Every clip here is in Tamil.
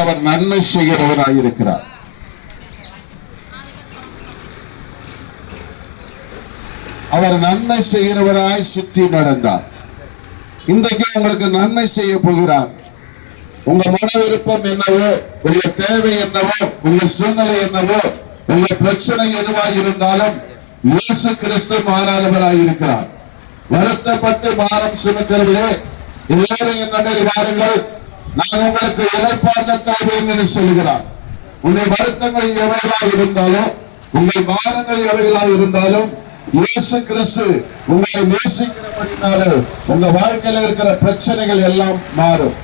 அவர் நன்மை செய்கிறவராயிருக்கிறார். அவர் நன்மை செய்கிறவராய் சுற்றி நடந்தார். இன்றைக்கு உங்களுக்கு நன்மை செய்ய போகிறார். உங்க மன விருப்பம் என்னவோ, உங்க தேவை என்னவோ, உங்க சூழ்நிலை என்னவோ, உங்க பிரச்சனை எதுவாக இருந்தாலும் இயேசு கிறிஸ்து மாறாதவராய் இருக்கிறார். வருத்தப்பட்டு பாரம் சுமக்கிறவர்களே, எல்லாரும் என்னுடைய வாருங்கள், நான் உங்களுக்கு இளைப்பாறுதல் தருவேன் என்று சொல்கிறார். உங்கள் வருத்தங்கள் எவைகளாக இருந்தாலும், உங்கள் பாரங்கள் எவைகளாக இருந்தாலும், இயேசு கிறிஸ்து உங்களை நேசிக்கிறபடினால உங்க வாழ்க்கையில இருக்கிற பிரச்சனைகள் எல்லாம் மாறும்.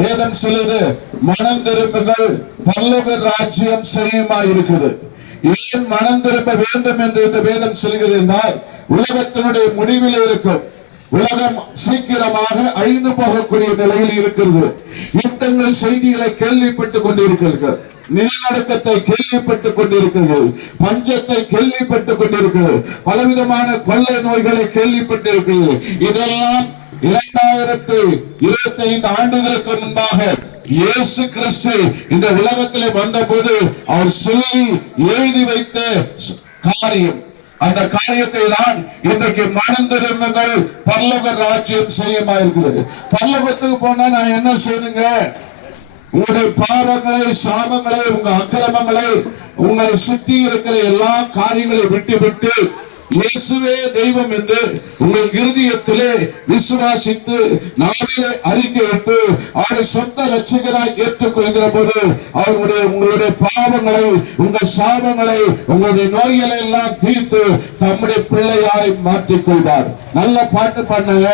வேதம் சொல்லுது, மனம் திரும்புங்கள், பரலோக ராஜ்யம் செய்யுமா இருக்குது. ஏன் மனம் திரும்ப வேண்டும் என்று இந்த வேதம் சொல்கிறது என்றால், உலகத்தினுடைய முடிவில் இருக்கும். உலகம் சீக்கிரமாக அழிந்து போகக்கூடிய நிலையில் இருக்கிறது. யுத்தங்கள் செய்திகளை கேள்விப்பட்டுக் கொண்டிருக்கிறீர்கள், நிலநடுக்கத்தை கேள்விப்பட்டுக் கொண்டிருக்கிறது, பஞ்சத்தை கேள்விப்பட்டுக் கொண்டிருக்கிறது, பலவிதமான கொள்ளை நோய்களை கேள்விப்பட்டிருக்கிறது. இதெல்லாம் 2025 ஆண்டுகளுக்கு முன்பாக இயேசு கிறிஸ்து இந்த உலகத்திலே வந்தபோது அவர் சொல்லி எழுதி வைத்த காரியம். அந்த காரியத்தை தான் இன்றைக்கு மனம் திரும்புங்கள், பரலோக ராஜ்யம் செய்யமா இருக்குது. பரலோகத்துக்கு போனா நான் என்ன செய்யணுங்க? உங்களுடைய பாவங்களை, சாபங்களை, உங்க அக்கிரமங்களை, உங்களை சுற்றி இருக்கிற எல்லா காரியங்களை விட்டு இயேசுவே தெய்வம் என்று உங்கள் இருதயத்திலே விசுவாசித்து நாவிலே அறிக்கையிட்டு அவரை சொந்த ரட்சகராய் ஏற்றுக்கொள்கிற போது உங்களுடைய பாவங்களை, உங்கள் சாபங்களை, உங்களுடைய நோய்களை எல்லாம் தீர்த்து தம்முடைய பிள்ளையாய் மாற்றிக்கொள்வார். நல்ல பாட்டு பண்ணல,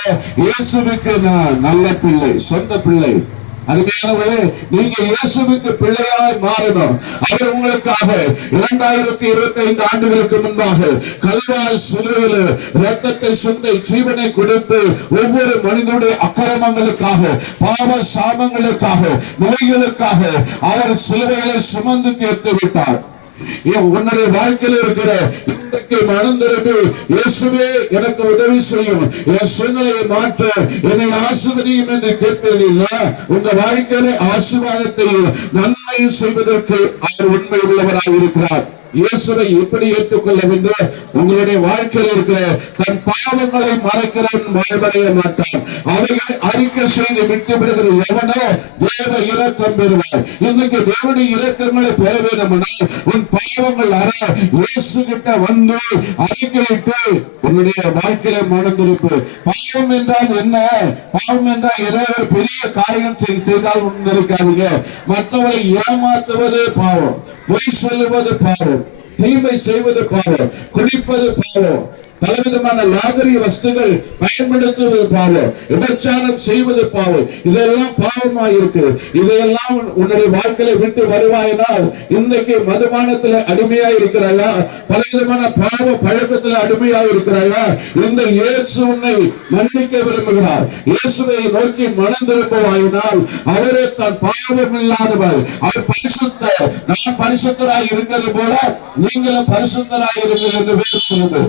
இயேசுவுக்கு நான் நல்ல பிள்ளை, சொந்த பிள்ளை. அருமையானவர்களே, நீங்க இயேசுவுக்கு பிள்ளையாய் மாறணும். அவர் உங்களுக்காக 2025 ஆண்டுகளுக்கு முன்பாக கல்வாரி சிலுவையில் இரத்தத்தை சிந்தி ஜீவனை கொடுத்து ஒவ்வொரு மனிதனுடைய அக்கிரமங்களுக்காக, பாவ சாபங்களுக்காக, நோய்களுக்காக அவர் சிலுவைகளை சுமந்து தீர்த்து விட்டார். உன்னுடைய வாழ்க்கையில் இருக்கிற இன்றைக்கு மனம் திரும்பி இயேசுவே எனக்கு உதவி செய்யும், என் சூழ்நிலையை மாற்ற என்னை ஆசீர்வதியும் என்று கேட்பீர்களா? உங்க வாழ்க்கையில ஆசீர்வாதத்தையும் நன்மையும் செய்வதற்கு அவர் உண்மை உள்ளவராக இருக்கிறார். இயேசுவை எப்படி ஏற்றுக்கொள்ள வேண்டும்? உங்களுடைய வாழ்க்கையில் இருக்கிற தன் பாவங்களை மறைக்கிறவன் வாழ்வடைய மாட்டான். அவைகளை அறிக்கை செய்து விட்டு விடுகிற எவனோ தேவ இரக்கம் பெறுவார். இன்னைக்கு தேவனுடைய இரக்கங்களை பெற வேண்டுமானால் உன் பாவங்கள் அற இயேசு கிட்ட வந்து அறிக்கையிட்டு உன்னுடைய வாழ்க்கையில மனம் திருப்பு. பாவம் என்றால் என்ன? பாவம் என்றால் ஏதாவது பெரிய காரியம் செய்தால் இருக்காதீங்க. மற்றவரை ஏமாற்றுவது பாவம், பொய் சொல்லுவது பாவம், தீமை செய்வது பாவம், குடிப்பது பாவம், பலவிதமான லாபரிய வஸ்துகள் பயன்படுத்துவது பாவம், விபச்சாரம் செய்வது பாவம். இதெல்லாம் பாவமாக இருக்கு. இதையெல்லாம் உன்னுடைய வாழ்க்கையை விட்டு வருவாயினால் இன்றைக்கு மதுபானத்துல அடிமையா இருக்கிறாயா? பலவிதமான பாவ பழக்கத்துல அடிமையா இருக்கிறாயா? இந்த இயேசு உன்னை மன்னிக்க விரும்புகிறார். இயேசுவை நோக்கி மனம் திரும்புவாயினால் அவரே தான் பாவம் இல்லாதவர், அவர் பரிசுத்தர். நான் பரிசுத்தராய் இருக்கிறது போல நீங்களும் பரிசுத்தராய் இருங்கள் என்று வேதம் சொல்லுது.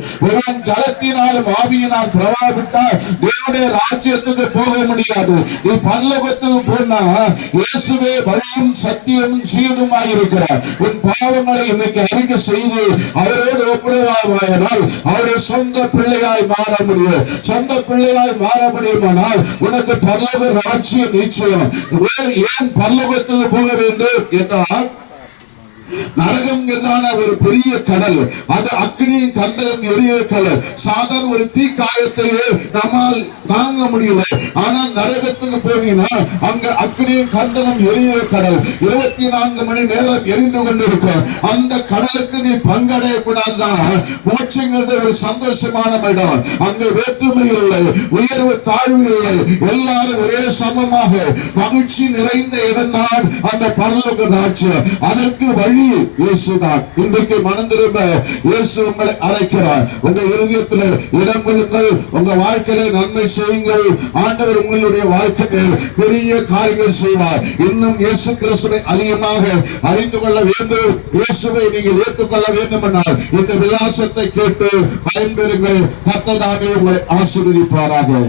ஜலத்தினாலும் ஆவியினால் பிரவாகிட்டால் தேவனுடைய ராஜ்யத்துக்கு போக முடியாது. நீ பரலோகத்துக்கு போனா இயேசுவே வழியும் சத்தியமும் ஜீவனுமாய் இருக்கிறார். உன் பாவங்களை இன்னைக்கு அறிக்கை செய்து அவரோடு ஒப்புரவாயினால் அவருடைய சொந்த பிள்ளையாய் மாற முடியும். சொந்த பிள்ளையாய் மாற முடியுமானால் உனக்கு பரலோக ராஜ்யம் நிச்சயம். ஏன் பரலோகத்துக்கு போக வேண்டும் என்றால், நரகம் ஒரு பெரிய கடல், அது அக்னியும் கந்தகம் எரிய கடல். சாதாரண ஒரு தீக்காயத்தையே நம்மால் தாங்க முடியல. ஆனால் நரகத்துக்கு போனீங்கன்னா அங்க அக்னியும் கந்தகம் எரிய கடல் 24 மணி நேரம் எரிந்து கொண்டிருக்கும். அந்த கடலுக்கு நீ பங்கடைய கூடாதுதான். மோட்சங்கிறது ஒரு சந்தோஷமான இடம். அங்க வேற்றுமை இல்லை, உயர்வு தாழ்வு இல்லை, எல்லாரும் ஒரே சமமாக மகிழ்ச்சி நிறைந்த இடம் தான் அந்த பரலோக ராஜ்யம். அதற்கு வழி இயேசுதான். இன்றைக்கு மனம் திரும்ப இயேசு உங்களை அழைக்கிறார். உங்க இருதயத்தில் இடம் கொடுங்கள், உங்க வாழ்க்கையில நன்மை செய்யுங்கள். ஆண்டவர் உங்களுடைய வாழ்க்கையில் பெரிய காரியங்கள் செய்வார். இன்னும் இயேசு கிறிஸ்துவை அதிகமாக அறிந்து கொள்ள வேண்டும். இயேசுவை நீங்கள் ஏற்றுக்கொள்ள வேண்டும் என்றால் இந்த விலாசத்தை கேட்டு பயன்பெறுங்கள். கர்த்தர் தாமே உங்களை ஆசீர்வதிப்பாராக.